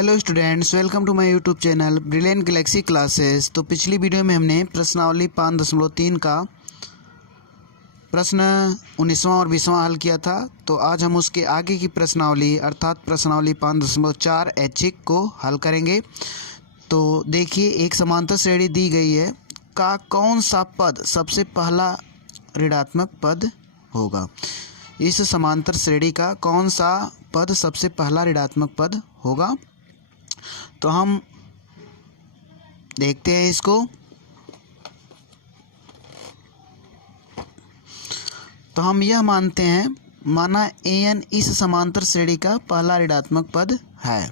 Hello students, welcome to my YouTube channel brilliant galaxy classes. तो पिछली video में हमने प्रश्नावली 5.3 का प्रश्न 19वां और 20वां हल किया था। तो आज हम उसके आगे की प्रश्नावली अर्थात प्रश्नावली 5.4 ऐच्छिक को हल करेंगे। तो देखिए, एक समांतर श्रेणी दी गई है का कौन सा पद सबसे पहला ऋणात्मक पद होगा। इस समांतर श्रेणी का कौन सा पद सबसे पहला ऋणात्मक पद होगा। तो हम देखते हैं इसको। तो हम यह मानते हैं, माना an इस समांतर श्रेणी का पहला ऋणात्मक पद है।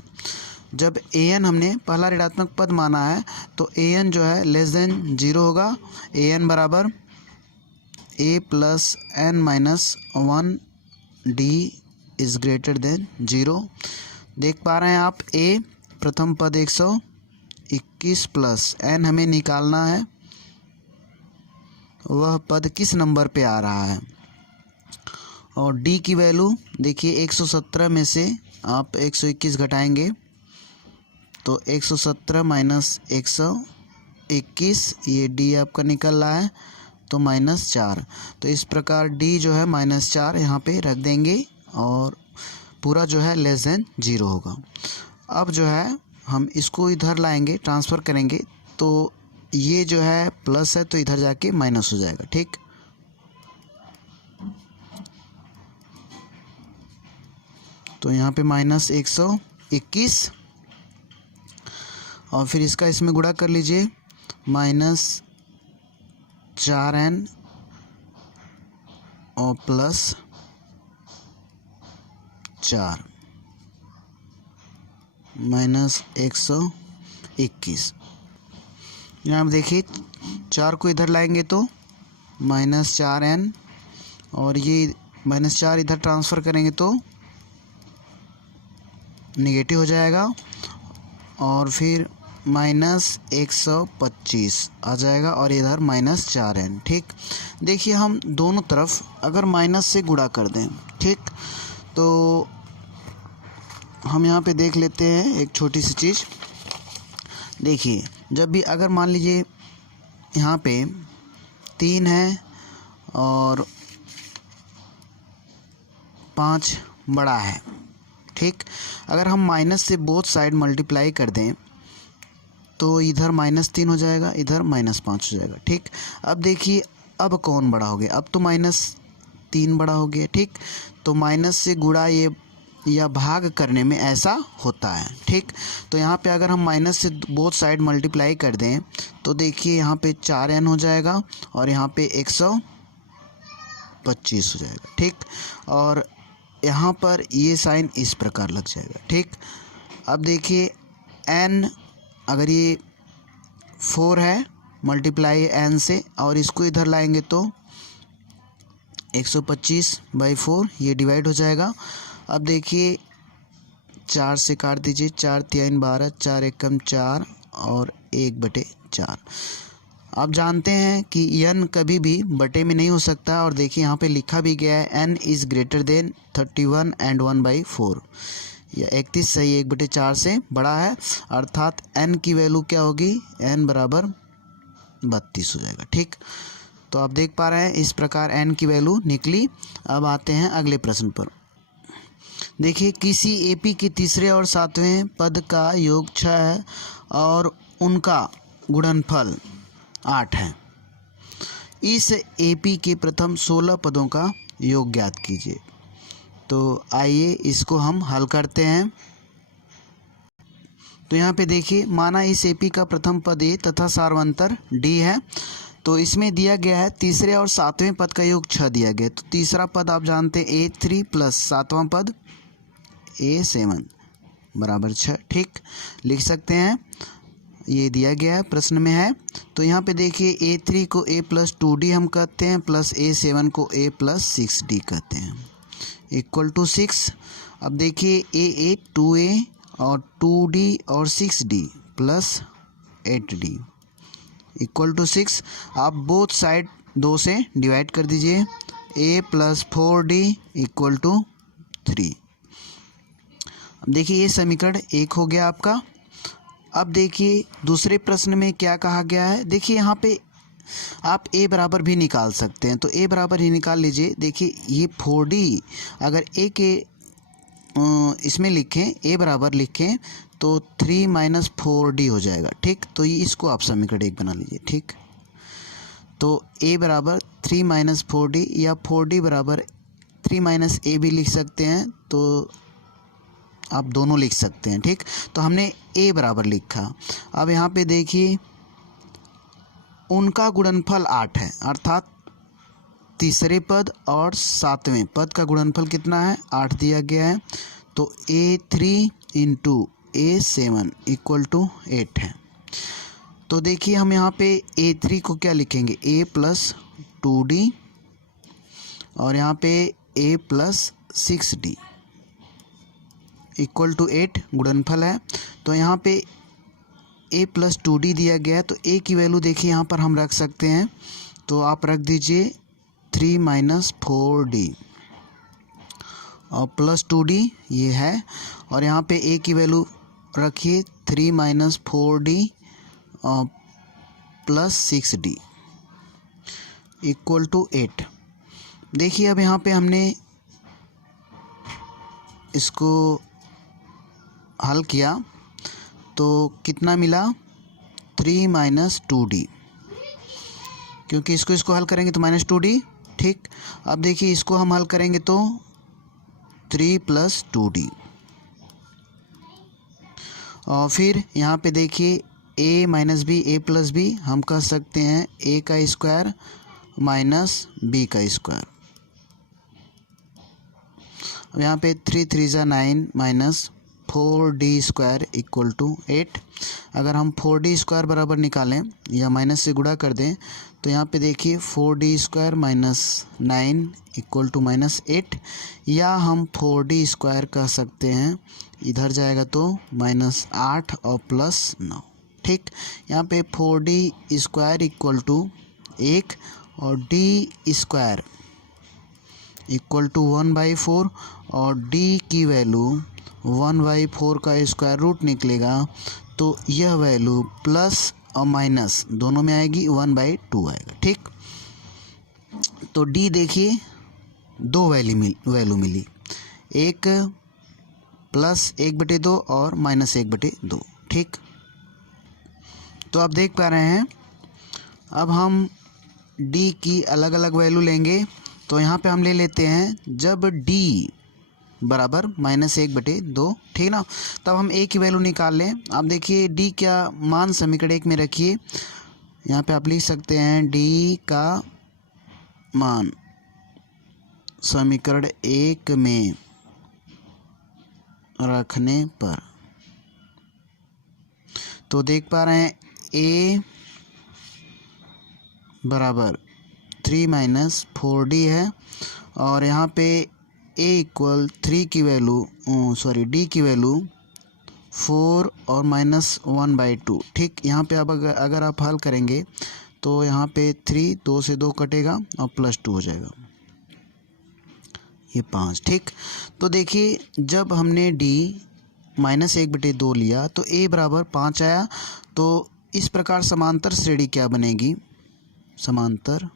जब an हमने पहला ऋणात्मक पद माना है तो an जो है लेस देन 0 होगा। an बराबर a plus n minus 1 d is greater than 0। देख पा रहे हैं आप, a प्रथम पद 121 प्लस n हमें निकालना है, वह पद किस नंबर पे आ रहा है। और d की वैल्यू देखिए, 117 में से आप 121 घटाएंगे तो 117 माइनस 121, ये d आपका निकल रहा है तो -4। तो इस प्रकार d जो है -4 यहाँ पे रख देंगे और पूरा जो है लेस देन 0 होगा। अब जो है हम इसको इधर लाएंगे, ट्रांसफ़र करेंगे तो ये जो है प्लस है तो इधर जाके माइनस हो जाएगा। ठीक, तो यहाँ पे -121 और फिर इसका इसमें गुणा कर लीजिए, -4n और प्लस 4 -121। यहाँ आप देखिए 4 को इधर लाएंगे तो -4n और ये -4 इधर ट्रांसफ़र करेंगे तो नेगेटिव हो जाएगा और फिर -125 आ जाएगा और इधर -4n। ठीक, देखिए हम दोनों तरफ अगर माइनस से गुणा कर दें, ठीक, तो हम यहाँ पे देख लेते हैं एक छोटी सी चीज़। देखिए, जब भी अगर मान लीजिए यहाँ पे 3 है और 5 बड़ा है, ठीक, अगर हम माइनस से बोथ साइड मल्टीप्लाई कर दें तो इधर -3 हो जाएगा, इधर -5 हो जाएगा। ठीक, अब देखिए अब कौन बड़ा हो गया, अब तो -3 बड़ा हो गया। ठीक, तो माइनस से गुणा ये या भाग करने में ऐसा होता है। ठीक, तो यहाँ पे अगर हम माइनस से बोथ साइड मल्टीप्लाई कर दें तो देखिए यहाँ पे 4n हो जाएगा और यहाँ पे 125 हो जाएगा। ठीक, और यहाँ पर ये साइन इस प्रकार लग जाएगा। ठीक, अब देखिए n अगर ये 4 है मल्टीप्लाई n से और इसको इधर लाएंगे तो 125/4 ये डिवाइड हो जाएगा। अब देखिए 4 से काट दीजिए, 4 3 12, 4 एकम 4 और 1/4। आप जानते हैं कि n कभी भी बटे में नहीं हो सकता और देखिए यहाँ पे लिखा भी गया है n is greater than 31 and 1/4 या 31 सही 1/4 से बड़ा है, अर्थात n की वैल्यू क्या होगी, n बराबर 32 हो जाएगा। ठीक, तो आप देख पा रहे हैं इस प्रकार n की वैल्यू निकली। अब आते हैं अगले प्रश्न पर। देखिए, किसी AP के तीसरे और सातवें पद का योग 6 है और उनका गुणनफल 8 है। इस AP के प्रथम 16 पदों का योग ज्ञात कीजिए। तो आइए इसको हम हल करते हैं। तो यहाँ पे देखिए, माना इस AP का प्रथम पद A तथा सार्वंतर D है। तो इसमें दिया गया है तीसरे और सातवें पद का योग 6 दिया गया। तो तीसरा पद आप जानते हैं A3 प्लस सातवां पद A7 बराबर 6। ठीक, लिख सकते हैं, ये दिया गया है प्रश्न में है। तो यहाँ पे देखिए A3 को A प्लस 2D हम कहते हैं प्लस A7 को A प्लस 6D कहते हैं इक्वल टू 6। अब देखिए A8 2A और 2D और 6D plus 8D equal to 6। आप बोथ साइड 2 से डिवाइड कर दीजिए, A plus 4D equal to 3। देखिए ये समीकरण 1 हो गया आपका। अब देखिए दूसरे प्रश्न में क्या कहा गया है। देखिए यहाँ पे आप a बराबर भी निकाल सकते हैं, तो a बराबर ही निकाल लीजिए। देखिए ये 4d अगर a के इसमें लिखें, a बराबर लिखें तो 3 - 4d हो जाएगा। ठीक, तो ये इसको आप समीकरण 1 बना लीजिए। ठीक, तो a बराबर 3 - 4d या 4d बराबर 3 - a भी लिख सकते हैं, तो आप दोनों लिख सकते हैं। ठीक, तो हमने a बराबर लिखा। अब यहाँ पे देखिए उनका गुणनफल 8 है, अर्थात तीसरे पद और सातवें पद का गुणनफल कितना है, 8 दिया गया है। तो a3 × a7 = 8 है। तो देखिए हम यहाँ पे a3 को क्या लिखेंगे, a + 2d और यहाँ पे a + 6d = 8 गुणनफल है। तो यहाँ पे a + 2d दिया गया है, तो a की वैल्यू देखिए यहाँ पर हम रख सकते हैं, तो आप रख दीजिए 3 - 4d और प्लस 2d ये है, और यहाँ पे a की वैल्यू रखिए 3 - 4d और प्लस 6d = 8। देखिए अब यहाँ पे हमने इसको हल किया तो कितना मिला, 3 - 2d, क्योंकि इसको हल करेंगे तो -2d। ठीक, अब देखिए इसको हम हल करेंगे तो 3 + 2d, और फिर यहाँ पे देखिए a - b a + b हम कह सकते हैं a का स्क्वायर - b का स्क्वायर। अब यहाँ पे 3 × 3 = 9 - 4d² = 8। अगर हम 4d² बराबर निकालें या माइनस से गुणा कर दें तो यहाँ पे देखिए 4d² - 9 = -8, या हम 4d² कह सकते हैं, इधर जाएगा तो -8 और +9। ठीक, यहाँ पे 4d² = 1 और d² = 1/4 और d की वैल्यू 1/4 का स्क्वायर रूट निकलेगा, तो यह वैल्यू प्लस और माइनस दोनों में आएगी, 1/2 आएगा। ठीक, तो d देखिए दो वैल्यू मिली, एक +1/2 और -1/2। ठीक, तो आप देख पा रहे हैं अब हम d की अलग अलग वैल्यू लेंगे। तो यहाँ पे हम ले लेते हैं जब d बराबर -1/2, ठीक ना, तब हम a की वैल्यू निकाल लें। आप देखिए d का मान समीकरण 1 में रखिए, यहाँ पे आप लिख सकते हैं d का मान समीकरण 1 में रखने पर, तो देख पा रहे हैं a बराबर 3 - 4d है, और यहाँ पे a = 3 की वैल्यू d की वैल्यू 4 और -1/2। ठीक, यहाँ पे अब अगर आप हल करेंगे तो यहाँ पे 3 2 से 2 कटेगा और +2 हो जाएगा, ये 5। ठीक, तो देखिए जब हमने d -1/2 लिया तो a बराबर 5 आया। तो इस प्रकार समांतर श्रेणी क्या बनेगी, समांतर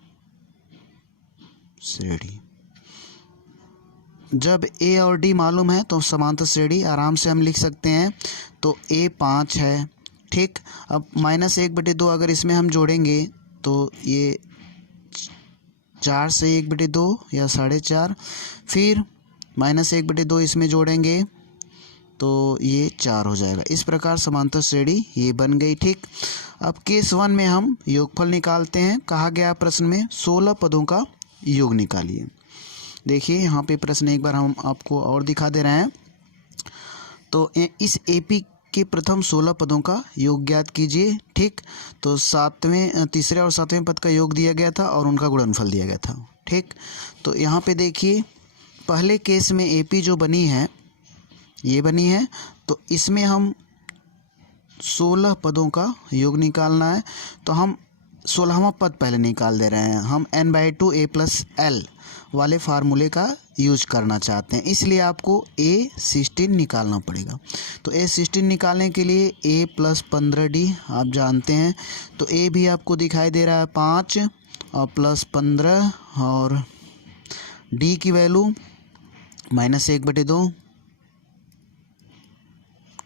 श्रेणी जब a और d मालूम है तो समांतर श्रेणी आराम से हम लिख सकते हैं। तो a 5 है। ठीक, अब -1/2 अगर इसमें हम जोड़ेंगे तो ये 4 से 1/2 या 4.5, फिर -1/2 इसमें जोड़ेंगे तो ये 4 हो जाएगा। इस प्रकार समांतर श्रेणी ये बन गई। ठीक, अब केस 1 में हम योगफल निकालते हैं। कहा गया प्रश्न में 16 पदों का योग निकालिए। देखिए यहाँ पे प्रश्न एक बार हम आपको और दिखा दे रहे हैं। तो इस AP के प्रथम 16 पदों का योग ज्ञात कीजिए। ठीक, तो तीसरे और सातवें पद का योग दिया गया था और उनका गुणनफल दिया गया था। ठीक, तो यहाँ पे देखिए पहले केस में AP जो बनी है ये बनी है, तो इसमें हम 16 पदों का योग निकालना है। तो हम 16वां पद पहले निकाल दे रहे हैं। हम n/2 a प्लस एल वाले फार्मूले का यूज करना चाहते हैं, इसलिए आपको a16 निकालना पड़ेगा। तो a16 निकालने के लिए a प्लस 15d आप जानते हैं, तो a भी आपको दिखाई दे रहा है 5 और प्लस 15 और d की वैल्यू -1/2।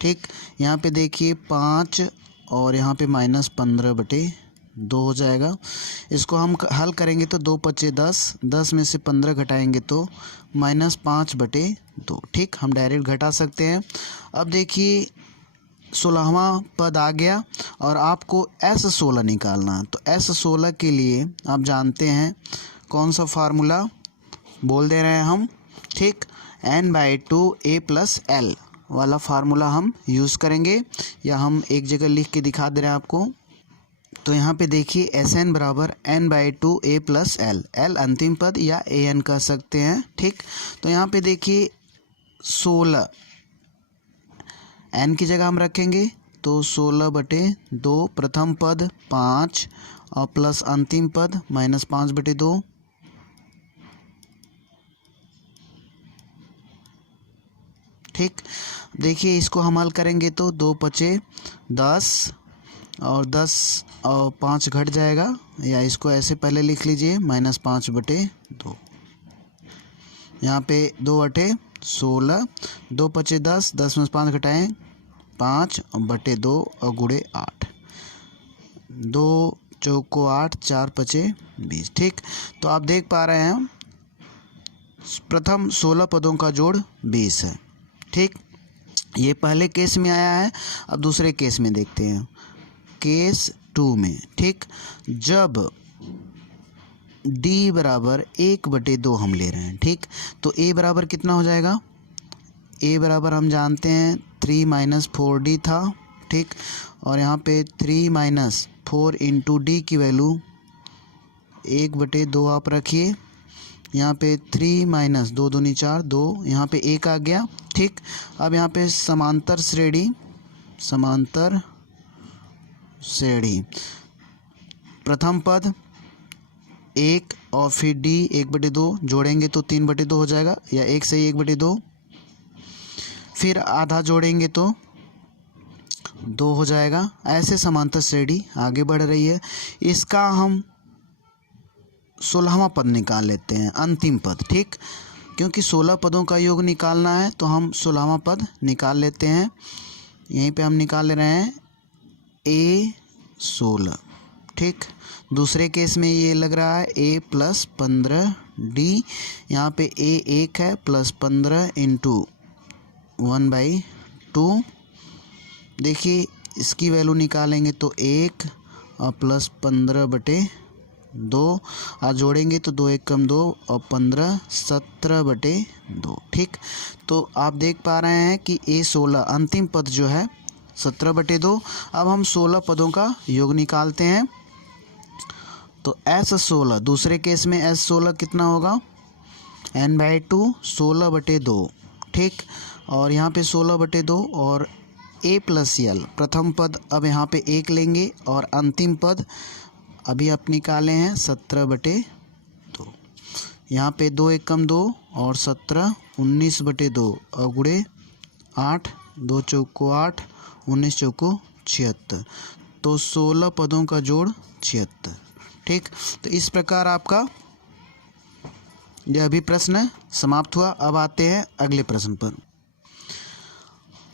ठीक, यहाँ पे देखिए 5 और यहाँ पे -15/2 हो जाएगा। इसको हम हल करेंगे तो 2 × 5 = 10, 10 में से 15 घटाएंगे तो -5/2। ठीक, हम डायरेक्ट घटा सकते हैं। अब देखिए 16वां पद आ गया और आपको S16 निकालना है। तो S16 के लिए आप जानते हैं कौन सा फार्मूला बोल दे रहे हैं हम। ठीक, n/2 a प्लस एल वाला फार्मूला हम यूज़ करेंगे, या हम एक जगह लिख के दिखा दे रहे हैं आपको। तो यहाँ पे देखिए Sn बराबर n/2 a plus L, L अंतिम पद या an कह सकते हैं। ठीक, तो यहाँ पे देखिए 16 n की जगह हम रखेंगे तो 16/2 प्रथम पद 5 और प्लस अंतिम पद -5/2। ठीक, देखिए इसको हम हल करेंगे तो 2 × 5 = 10 और 10 और 5 घट जाएगा, या इसको ऐसे पहले लिख लीजिए -5/2। यहाँ पे 2 × 8 = 16, 2 × 5 = 10, 10 में से 5 घटाएँ 5/2 और गुणे 8, 2 × 8, 4 × 5 = 20। ठीक, तो आप देख पा रहे हैं प्रथम 16 पदों का जोड़ 20 है। ठीक, ये पहले केस में आया है। अब दूसरे केस में देखते हैं, केस 2 में। ठीक, जब d बराबर 1/2 हम ले रहे हैं। ठीक, तो a बराबर कितना हो जाएगा, a बराबर हम जानते हैं 3 - 4d था। ठीक, और यहाँ पे 3 - 4 × d की वैल्यू 1/2 आप रखिए। यहाँ पे 3 - 2 दूनी 4, 2 यहाँ पे 1 आ गया। ठीक, अब यहाँ पे समांतर श्रेणी प्रथम पद 1 और फिर d 1/2 जोड़ेंगे तो 3/2 हो जाएगा, या 1 से 1/2, फिर आधा जोड़ेंगे तो 2 हो जाएगा। ऐसे समांतर श्रेणी आगे बढ़ रही है। इसका हम 16वां पद निकाल लेते हैं, अंतिम पद। ठीक, क्योंकि 16 पदों का योग निकालना है तो हम 16वां पद निकाल लेते हैं। यहीं पे हम निकाल ले रहे हैं a16। ठीक, दूसरे केस में ये लग रहा है a प्लस 15d, यहाँ पे a 1 है प्लस 15 × 1/2। देखिए इसकी वैल्यू निकालेंगे तो 1 और प्लस 15/2 और जोड़ेंगे तो 2 × 1 = 2 और 15 17/2। ठीक, तो आप देख पा रहे हैं कि a16 अंतिम पद जो है 17/2। अब हम 16 पदों का योग निकालते हैं। तो S16 दूसरे केस में S16 कितना होगा, n/2 16/2। ठीक, और यहाँ पे 16/2 और a प्लस एल प्रथम पद अब यहाँ पे 1 लेंगे और अंतिम पद अभी आप निकाले हैं 17/2। यहाँ पे 2 × 1 = 2 और 17 19/2 और गुणे 8, 2 × 8 19 × 76, तो 16 पदों का जोड़ 76। ठीक, तो इस प्रकार आपका यह भी प्रश्न समाप्त हुआ। अब आते हैं अगले प्रश्न पर।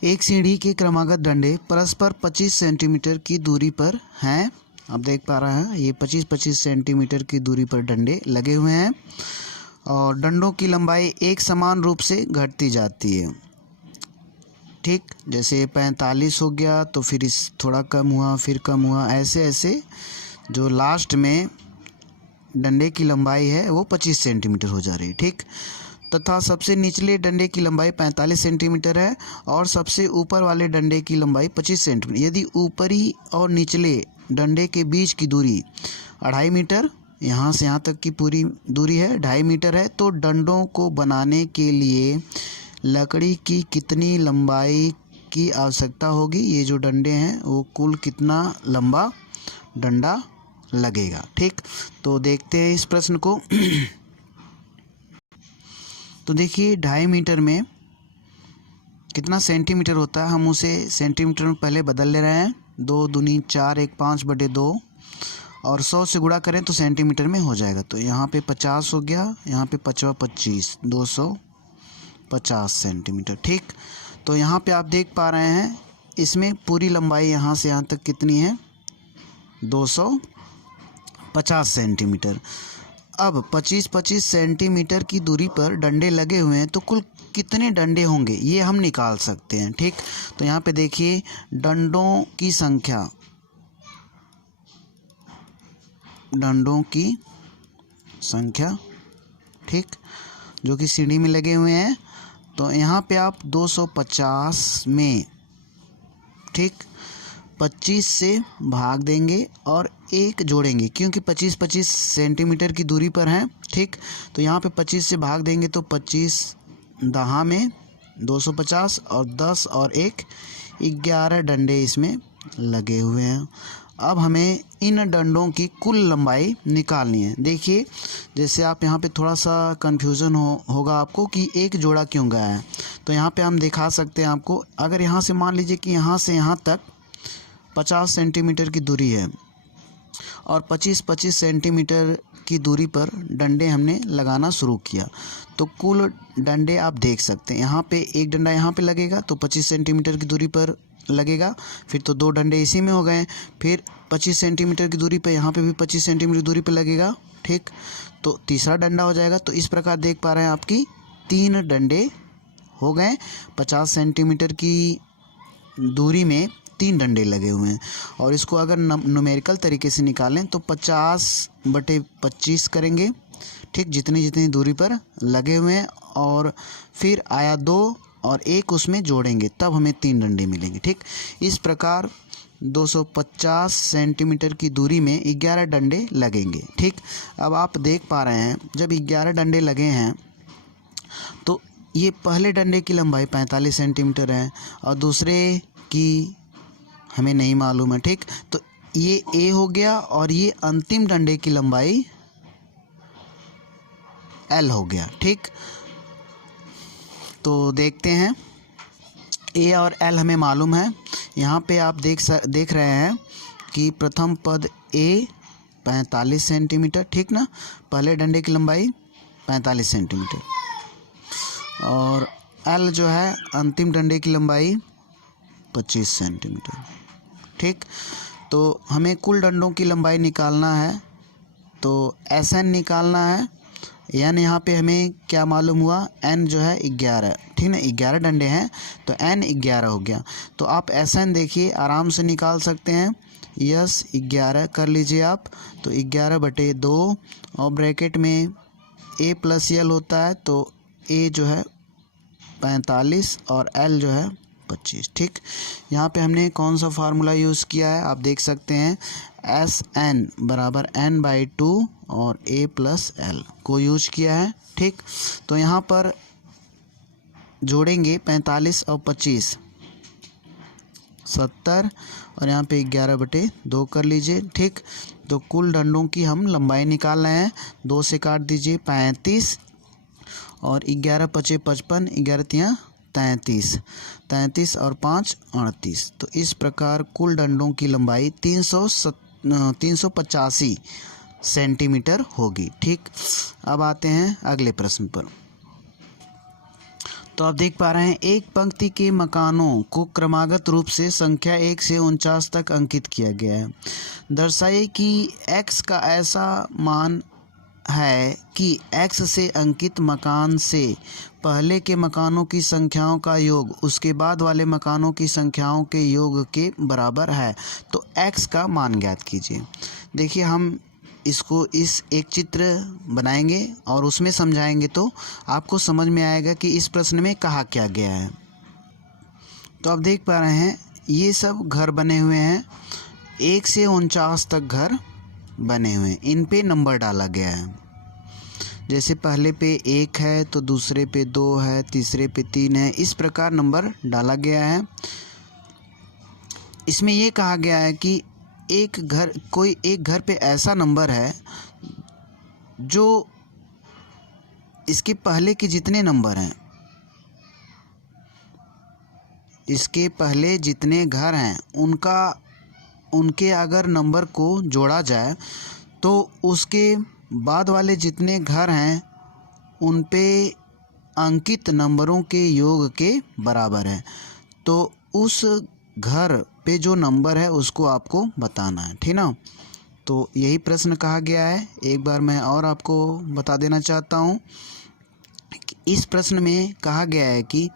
एक सीढ़ी के क्रमागत डंडे परस्पर 25 सेंटीमीटर की दूरी पर हैं। आप देख पा रहे हैं ये 25-25 सेंटीमीटर की दूरी पर डंडे लगे हुए हैं और डंडों की लंबाई एक समान रूप से घटती जाती है। ठीक, जैसे 45 हो गया तो फिर इस थोड़ा कम हुआ, फिर कम हुआ, ऐसे ऐसे जो लास्ट में डंडे की लंबाई है वो 25 सेंटीमीटर हो जा रही है। ठीक, तथा सबसे निचले डंडे की लंबाई 45 सेंटीमीटर है और सबसे ऊपर वाले डंडे की लंबाई 25 सेंटीमीटर। यदि ऊपरी और निचले डंडे के बीच की दूरी 2.5 मीटर, यहाँ से यहाँ तक की पूरी दूरी है 2.5 मीटर है, तो डंडों को बनाने के लिए लकड़ी की कितनी लंबाई की आवश्यकता होगी। ये जो डंडे हैं वो कुल कितना लंबा डंडा लगेगा। ठीक, तो देखते हैं इस प्रश्न को। तो देखिए 2.5 मीटर में कितना सेंटीमीटर होता है, हम उसे सेंटीमीटर में पहले बदल ले रहे हैं। 2 दूनी 4, 1 5/2 और 100 से गुणा करें तो सेंटीमीटर में हो जाएगा। तो यहाँ पे 50 हो गया, यहाँ पे 5 25, 250 सेंटीमीटर। ठीक, तो यहाँ पे आप देख पा रहे हैं इसमें पूरी लंबाई यहाँ से यहाँ तक कितनी है, 250 सेंटीमीटर। अब 25-25 सेंटीमीटर की दूरी पर डंडे लगे हुए हैं, तो कुल कितने डंडे होंगे ये हम निकाल सकते हैं। ठीक, तो यहाँ पे देखिए डंडों की संख्या, ठीक, जो कि सीढ़ी में लगे हुए हैं। तो यहाँ पे आप 250 में, ठीक, 25 से भाग देंगे और 1 जोड़ेंगे, क्योंकि 25-25 सेंटीमीटर की दूरी पर हैं। ठीक, तो यहाँ पे 25 से भाग देंगे तो 25 दहा में 250 और 10 और 1 11 डंडे इसमें लगे हुए हैं। अब हमें इन डंडों की कुल लंबाई निकालनी है। देखिए जैसे आप यहाँ पे थोड़ा सा कन्फ्यूज़न होगा आपको कि एक जोड़ा क्यों गया है, तो यहाँ पे हम दिखा सकते हैं आपको। अगर यहाँ से मान लीजिए कि यहाँ से यहाँ तक 50 सेंटीमीटर की दूरी है और 25-25 सेंटीमीटर की दूरी पर डंडे हमने लगाना शुरू किया, तो कुल डंडे आप देख सकते हैं। यहाँ पे एक डंडा यहाँ पे लगेगा तो 25 सेंटीमीटर की दूरी पर लगेगा, फिर तो 2 डंडे इसी में हो गए, फिर 25 सेंटीमीटर की दूरी पे यहाँ पे भी 25 सेंटीमीटर की दूरी पे लगेगा। ठीक, तो तीसरा डंडा हो जाएगा। तो इस प्रकार देख पा रहे हैं आपकी 3 डंडे हो गए। 50 सेंटीमीटर की दूरी में 3 डंडे लगे हुए हैं, और इसको अगर न्यूमेरिकल तरीके से निकालें तो 50/25 करेंगे। ठीक, जितनी दूरी पर लगे हुए हैं, और फिर आया 2 और 1 उसमें जोड़ेंगे, तब हमें 3 डंडे मिलेंगे। ठीक, इस प्रकार 250 सेंटीमीटर की दूरी में 11 डंडे लगेंगे। ठीक, अब आप देख पा रहे हैं जब 11 डंडे लगे हैं तो ये पहले डंडे की लंबाई 45 सेंटीमीटर है और दूसरे की हमें नहीं मालूम है। ठीक, तो ये ए हो गया और ये अंतिम डंडे की लंबाई एल हो गया। ठीक, तो देखते हैं ए और एल हमें मालूम है। यहाँ पे आप देख रहे हैं कि प्रथम पद ए 45 सेंटीमीटर, ठीक ना, पहले डंडे की लंबाई 45 सेंटीमीटर, और एल जो है अंतिम डंडे की लंबाई 25 सेंटीमीटर। ठीक, तो हमें कुल डंडों की लंबाई निकालना है, तो एस एन निकालना है। एन यहाँ पे हमें क्या मालूम हुआ, एन जो है 11, ठीक ना, 11 डंडे हैं तो एन 11 हो गया। तो आप एस एन देखिए आराम से निकाल सकते हैं, यस 11 कर लीजिए आप, तो 11/2 और ब्रैकेट में ए प्लस एल होता है, तो ए जो है 45 और एल जो है 25। ठीक, यहाँ पे हमने कौन सा फार्मूला यूज़ किया है आप देख सकते हैं, SN = n/2 और A + L को यूज किया है। ठीक, तो यहाँ पर जोड़ेंगे 45 और 25 70 और यहाँ पे 11/2 कर लीजिए। ठीक, तो कुल डंडों की हम लंबाई निकाल रहे हैं, 2 से काट दीजिए 35 और 11 × 5 = 55, 11 × 33, 33 और 5 38। तो इस प्रकार कुल डंडों की लंबाई 385 सेंटीमीटर होगी। ठीक, अब आते हैं अगले प्रश्न पर। तो आप देख पा रहे हैं एक पंक्ति के मकानों को क्रमागत रूप से संख्या 1 से 49 तक अंकित किया गया है। दर्शाइए कि x का ऐसा मान है कि x से अंकित मकान से पहले के मकानों की संख्याओं का योग उसके बाद वाले मकानों की संख्याओं के योग के बराबर है। तो x का मान ज्ञात कीजिए। देखिए हम इसको इस एक चित्र बनाएंगे और उसमें समझाएंगे तो आपको समझ में आएगा कि इस प्रश्न में कहा क्या गया है। तो आप देख पा रहे हैं ये सब घर बने हुए हैं, 1 से 49 तक घर बने हुए हैं, इन पे नंबर डाला गया है। जैसे पहले पे 1 है तो दूसरे पे 2 है, तीसरे पे 3 है, इस प्रकार नंबर डाला गया है। इसमें ये कहा गया है कि कोई एक घर पे ऐसा नंबर है जो इसके पहले के जितने नंबर हैं, इसके पहले जितने घर हैं उनके अगर नंबर को जोड़ा जाए तो उसके बाद वाले जितने घर हैं उन पे अंकित नंबरों के योग के बराबर है। तो उस घर पे जो नंबर है उसको आपको बताना है, ठीक ना। तो यही प्रश्न कहा गया है। एक बार मैं और आपको बता देना चाहता हूँ। इस प्रश्न में कहा गया है कि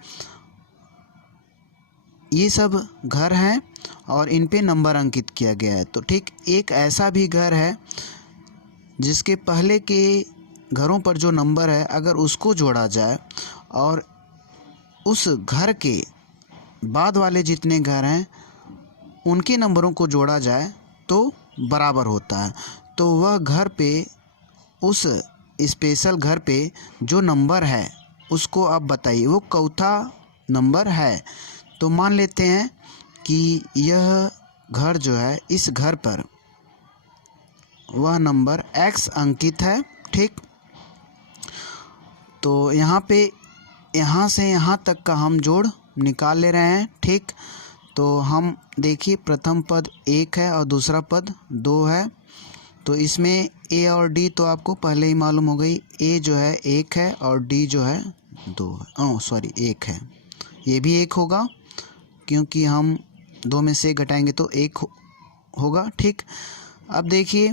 ये सब घर हैं और इन पे नंबर अंकित किया गया है। तो ठीक एक ऐसा भी घर है जिसके पहले के घरों पर जो नंबर है अगर उसको जोड़ा जाए और उस घर के बाद वाले जितने घर हैं उनके नंबरों को जोड़ा जाए तो बराबर होता है। तो वह घर पे, उस स्पेशल घर पे जो नंबर है उसको आप बताइए वो चौथा नंबर है। तो मान लेते हैं कि यह घर जो है, इस घर पर वह नंबर x अंकित है, ठीक। तो यहाँ पे यहाँ से यहाँ तक का हम जोड़ निकाल ले रहे हैं, ठीक। तो हम देखिए प्रथम पद 1 है और दूसरा पद 2 है। तो इसमें a और d तो आपको पहले ही मालूम हो गई। a जो है 1 है और d जो है 2 है, 1 है। ये भी 1 होगा क्योंकि हम 2 में से घटाएंगे तो 1 होगा, ठीक। अब देखिए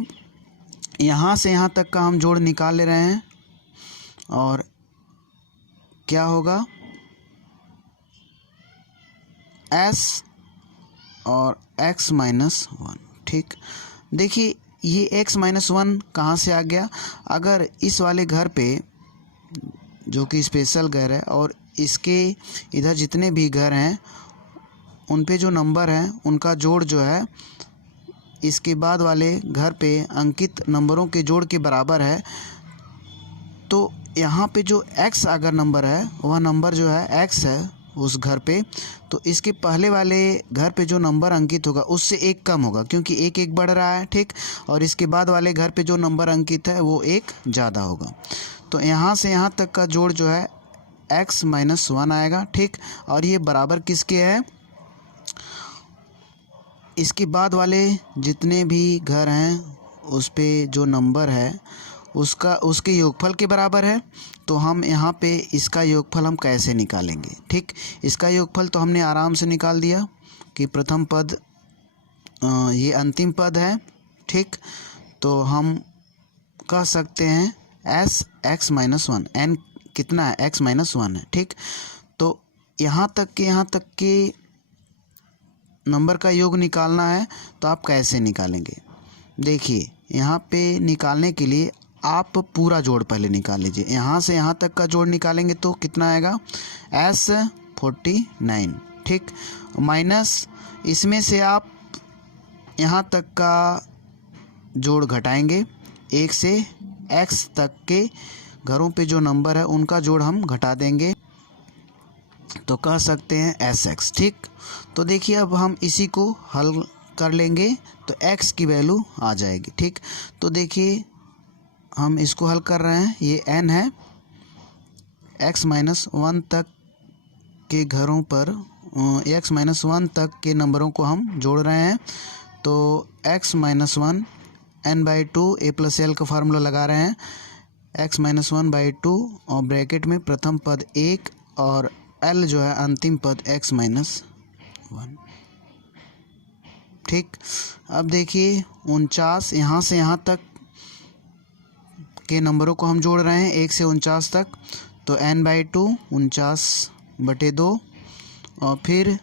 यहाँ से यहाँ तक का हम जोड़ निकाल ले रहे हैं और क्या होगा, s और x माइनस 1, ठीक। देखिए ये x माइनस 1 कहाँ से आ गया। अगर इस वाले घर पे जो कि स्पेशल घर है और इसके इधर जितने भी घर हैं उन पे जो नंबर हैं उनका जोड़ जो है इसके बाद वाले घर पे अंकित नंबरों के जोड़ के बराबर है। तो यहाँ पे जो x अगर नंबर है वह नंबर जो है x है उस घर पे, तो इसके पहले वाले घर पे जो नंबर अंकित होगा उससे 1 कम होगा क्योंकि 1 बढ़ रहा है, ठीक। और इसके बाद वाले घर पे जो नंबर अंकित है वो 1 ज़्यादा होगा। तो यहाँ से यहाँ तक का जोड़ जो है x माइनस 1 आएगा, ठीक। और ये बराबर किसके है, इसके बाद वाले जितने भी घर हैं उस पे जो नंबर है उसके योगफल के बराबर है। तो हम यहाँ पे इसका योगफल हम कैसे निकालेंगे, ठीक। इसका योगफल तो हमने आराम से निकाल दिया कि प्रथम पद ये अंतिम पद है, ठीक। तो हम कह सकते हैं s x माइनस 1, n कितना है, x माइनस 1 है, ठीक। तो यहाँ तक के नंबर का योग निकालना है तो आप कैसे निकालेंगे। देखिए यहाँ पे निकालने के लिए आप पूरा जोड़ पहले निकाल लीजिए। यहाँ से यहाँ तक का जोड़ निकालेंगे तो कितना आएगा, s 49, ठीक। माइनस इसमें से आप यहाँ तक का जोड़ घटाएंगे, 1 से x तक के घरों पे जो नंबर है उनका जोड़ हम घटा देंगे तो कह सकते हैं sx, ठीक। तो देखिए अब हम इसी को हल कर लेंगे तो x की वैल्यू आ जाएगी, ठीक। तो देखिए हम इसको हल कर रहे हैं, ये n है, x माइनस 1 तक के घरों पर x माइनस 1 तक के नंबरों को हम जोड़ रहे हैं। तो x minus 1 n/2 a plus l का फार्मूला लगा रहे हैं, x माइनस 1/2 और ब्रैकेट में प्रथम पद 1 और l जो है अंतिम पद x माइनस 1, ठीक। अब देखिए 49, यहाँ से यहाँ तक के नंबरों को हम जोड़ रहे हैं 1 से 49 तक। तो n/2 49/2 और फिर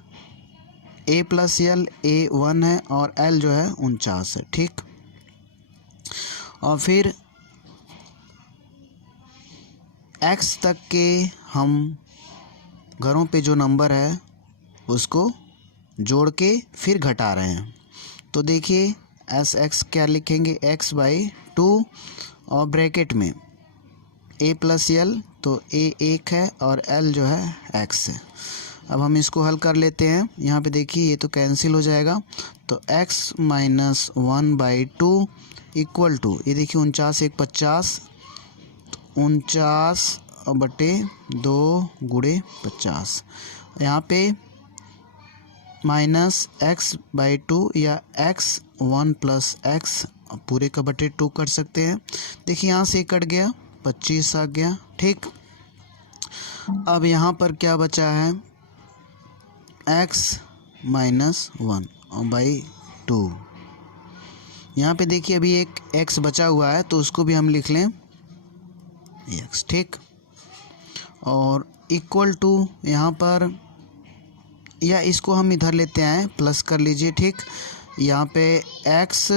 a प्लस l a 1 है और l जो है 49 है, ठीक। और फिर x तक के हम घरों पे जो नंबर है उसको जोड़ के फिर घटा रहे हैं। तो देखिए sx क्या लिखेंगे, x/2 और ब्रैकेट में a प्लस l, तो a 1 है और l जो है x है। अब हम इसको हल कर लेते हैं। यहाँ पे देखिए ये तो कैंसिल हो जाएगा, तो x माइनस 1/2 इक्वल टू, ये देखिए 49 एक 50, 49/2 गुणे 50। यहाँ पे माइनस x/2 या x1 प्लस x पूरे का बटे 2 कर सकते हैं। देखिए यहाँ से कट गया, 25 आ गया, ठीक। अब यहाँ पर क्या बचा है, x माइनस 1/2। यहाँ पे देखिए अभी एक x बचा हुआ है, तो उसको भी हम लिख लें x, ठीक। और इक्वल टू यहाँ पर, या इसको हम इधर लेते हैं, प्लस कर लीजिए, ठीक। यहाँ पे x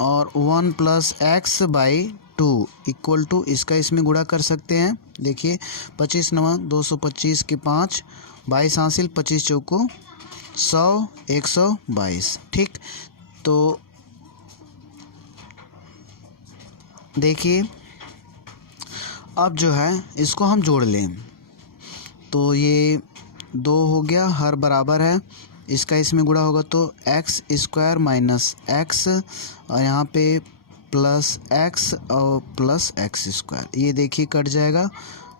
और 1 प्लस x/2 इक्वल टू, इसका इसमें गुणा कर सकते हैं। देखिए 25 9 225 के 5, 22 हासिल, 25 चौको 100, 122, ठीक। तो देखिए अब जो है इसको हम जोड़ लें, तो ये 2 हो गया, हर बराबर है, इसका इसमें गुणा होगा तो x² माइनस x, और यहाँ पे प्लस x और प्लस x², ये देखिए कट जाएगा,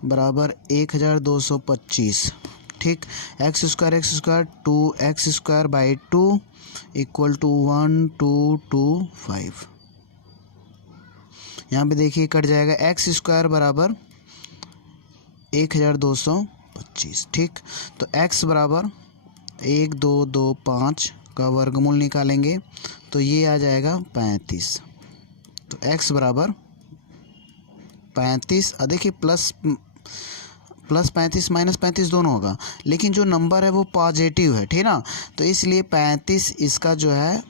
बराबर 1225, ठीक। x² 2x²/2 equal to 1225। यहाँ पे देखिए कट जाएगा, x² बराबर 1225, ठीक। तो x बराबर 1225 का वर्गमूल निकालेंगे तो ये आ जाएगा 35। तो x बराबर 35, देखिए प्लस 35 माइनस 35 दोनों होगा, लेकिन जो नंबर है वो पॉजिटिव है, ठीक ना, तो इसलिए 35 इसका जो है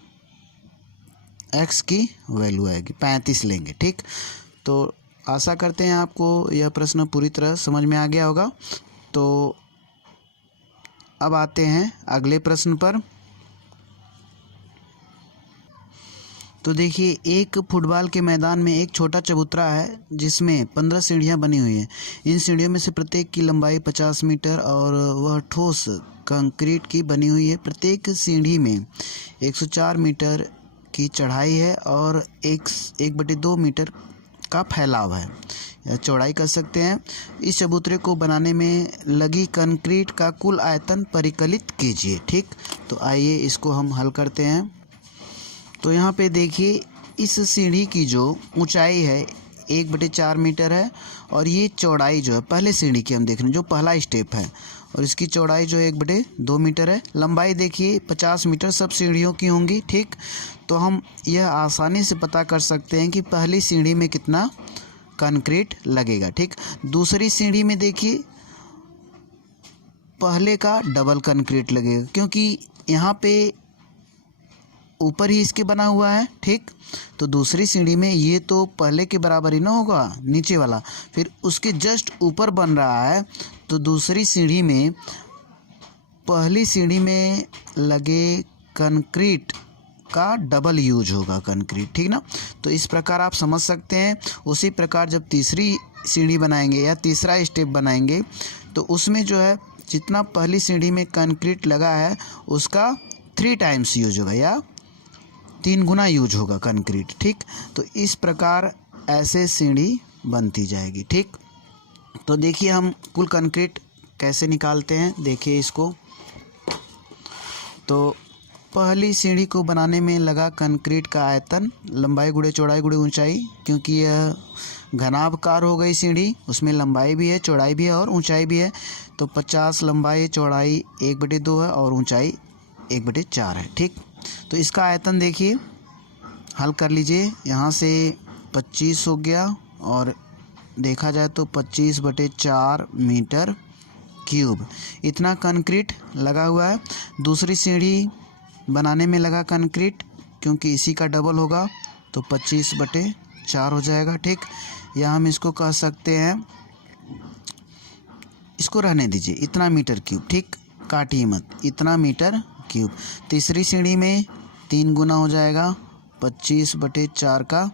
x की वैल्यू आएगी, 35 लेंगे, ठीक। तो आशा करते हैं आपको यह प्रश्न पूरी तरह समझ में आ गया होगा। तो अब आते हैं अगले प्रश्न पर। तो देखिए एक फुटबॉल के मैदान में एक छोटा चबूतरा है जिसमें 15 सीढ़ियां बनी हुई हैं। इन सीढ़ियों में से प्रत्येक की लंबाई 50 मीटर और वह ठोस कंक्रीट की बनी हुई है। प्रत्येक सीढ़ी में 104 मीटर की चढ़ाई है और 1/2 मीटर का फैलाव है, या चौड़ाई कर सकते हैं। इस चबूतरे को बनाने में लगी कंक्रीट का कुल आयतन परिकलित कीजिए, ठीक। तो आइए इसको हम हल करते हैं। तो यहाँ पे देखिए इस सीढ़ी की जो ऊंचाई है 1/4 मीटर है, और ये चौड़ाई जो है पहले सीढ़ी की हम देख रहे हैं, जो पहला स्टेप है, और इसकी चौड़ाई जो 1/2 मीटर है। लंबाई देखिए 50 मीटर सब सीढ़ियों की होंगी, ठीक। तो हम यह आसानी से पता कर सकते हैं कि पहली सीढ़ी में कितना कंक्रीट लगेगा, ठीक। दूसरी सीढ़ी में देखिए पहले का डबल कंक्रीट लगेगा, क्योंकि यहाँ पे ऊपर ही इसके बना हुआ है, ठीक। तो दूसरी सीढ़ी में ये तो पहले के बराबर ही ना होगा, नीचे वाला फिर उसके जस्ट ऊपर बन रहा है, तो दूसरी सीढ़ी में पहली सीढ़ी में लगे कंक्रीट का डबल यूज होगा कंक्रीट, ठीक ना। तो इस प्रकार आप समझ सकते हैं। उसी प्रकार जब तीसरी सीढ़ी बनाएंगे या तीसरा स्टेप बनाएंगे तो उसमें जो है जितना पहली सीढ़ी में कंक्रीट लगा है उसका 3 टाइम्स यूज होगा या 3 गुना यूज होगा कंक्रीट, ठीक। तो इस प्रकार ऐसे सीढ़ी बनती जाएगी, ठीक। तो देखिए हम कुल कंक्रीट कैसे निकालते हैं, देखिए इसको। तो पहली सीढ़ी को बनाने में लगा कंक्रीट का आयतन लंबाई गुणे चौड़ाई गुणे ऊंचाई, क्योंकि यह घनाभकार हो गई सीढ़ी, उसमें लंबाई भी है, चौड़ाई भी है और ऊंचाई भी है। तो 50 लंबाई, चौड़ाई 1/2 है और ऊंचाई 1/4 है, ठीक। तो इसका आयतन देखिए, हल कर लीजिए। यहाँ से 25 हो गया और देखा जाए तो 25/4 मीटर क्यूब इतना कंक्रीट लगा हुआ है। दूसरी सीढ़ी बनाने में लगा कंक्रीट, क्योंकि इसी का डबल होगा, तो 25/4 हो जाएगा, ठीक। या हम इसको कह सकते हैं, इसको रहने दीजिए, इतना मीटर क्यूब, ठीक, काटिए मत, इतना मीटर क्यूब। तीसरी सीढ़ी में 3 गुना हो जाएगा 25/4 का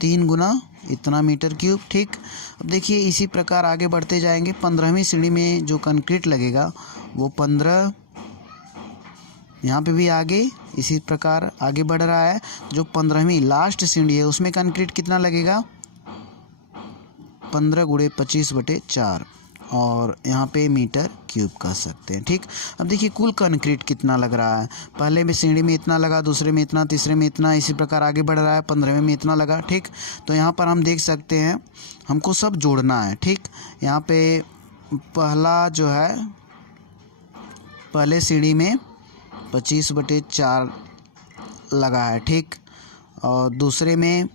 3 गुना इतना मीटर क्यूब। ठीक, अब देखिए इसी प्रकार आगे बढ़ते जाएंगे। 15वीं सीढ़ी में जो कंक्रीट लगेगा वो 15, यहाँ पे भी आगे इसी प्रकार आगे बढ़ रहा है। जो 15वीं लास्ट सीढ़ी है उसमें कंक्रीट कितना लगेगा, 15 गुणे 25/4 और यहाँ पे मीटर क्यूब कह सकते हैं। ठीक, अब देखिए कुल कंक्रीट कितना लग रहा है। पहले में सीढ़ी में इतना लगा, दूसरे में इतना, तीसरे में इतना, इसी प्रकार आगे बढ़ रहा है। 15वें में इतना लगा। ठीक, तो यहाँ पर हम देख सकते हैं हमको सब जोड़ना है। ठीक, यहाँ पे पहला जो है, पहले सीढ़ी में 25/4 लगा है। ठीक, और दूसरे में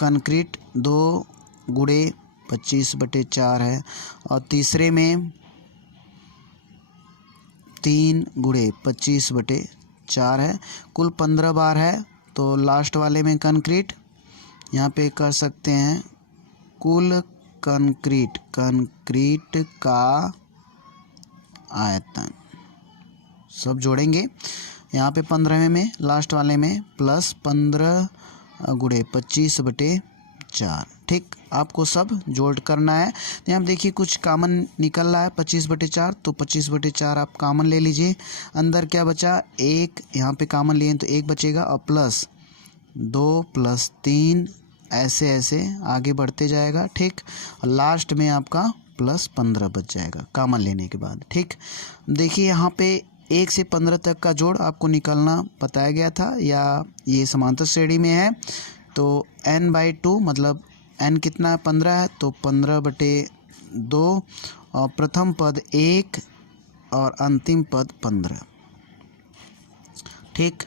कंक्रीट 2 गुणे 25/4 है और तीसरे में 3 गुणे 25/4 है। कुल 15 बार है। तो लास्ट वाले में कंक्रीट यहाँ पे कर सकते हैं कुल कंक्रीट का आयतन, सब जोड़ेंगे। यहाँ पे 15वें में लास्ट वाले में प्लस 15 गुणे 25/4। ठीक, आपको सब जोड़ करना है। तो यहाँ देखिए कुछ कॉमन निकल रहा है 25/4, तो 25/4 आप कॉमन ले लीजिए। अंदर क्या बचा, 1, यहाँ पे कॉमन लिए तो 1 बचेगा और प्लस 2 प्लस 3 ऐसे ऐसे आगे बढ़ते जाएगा। ठीक, और लास्ट में आपका प्लस 15 बच जाएगा कॉमन लेने के बाद। ठीक, देखिए यहाँ पे 1 से 15 तक का जोड़ आपको निकलना बताया गया था, या ये समांतर श्रेणी में है। तो n/2 मतलब n कितना है, 15 है, तो 15/2 और प्रथम पद 1 और अंतिम पद 15। ठीक,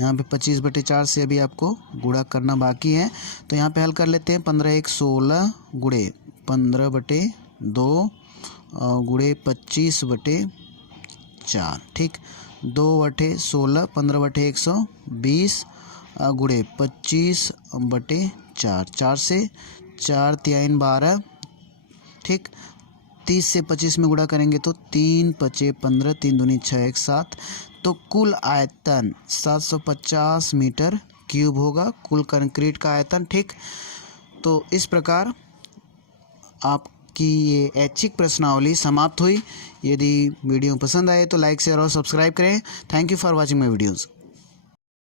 यहाँ पे 25/4 से अभी आपको गुणा करना बाकी है। तो यहाँ पे हल कर लेते हैं। 15 1 16 गुणे 15/2 गुणे 25/4। ठीक, 2/16 15/1 120 गुणे 25/4, 4 से 4 तिहाई 12। ठीक, 30 से 25 में गुणा करेंगे तो 3 5 15, 3 दूनी 6 1 7। तो कुल आयतन 750 मीटर क्यूब होगा, कुल कंक्रीट का आयतन। ठीक, तो इस प्रकार आपकी ये ऐच्छिक प्रश्नावली समाप्त हुई। यदि वीडियो पसंद आए तो लाइक शेयर और सब्सक्राइब करें। Thank you for watching my videos.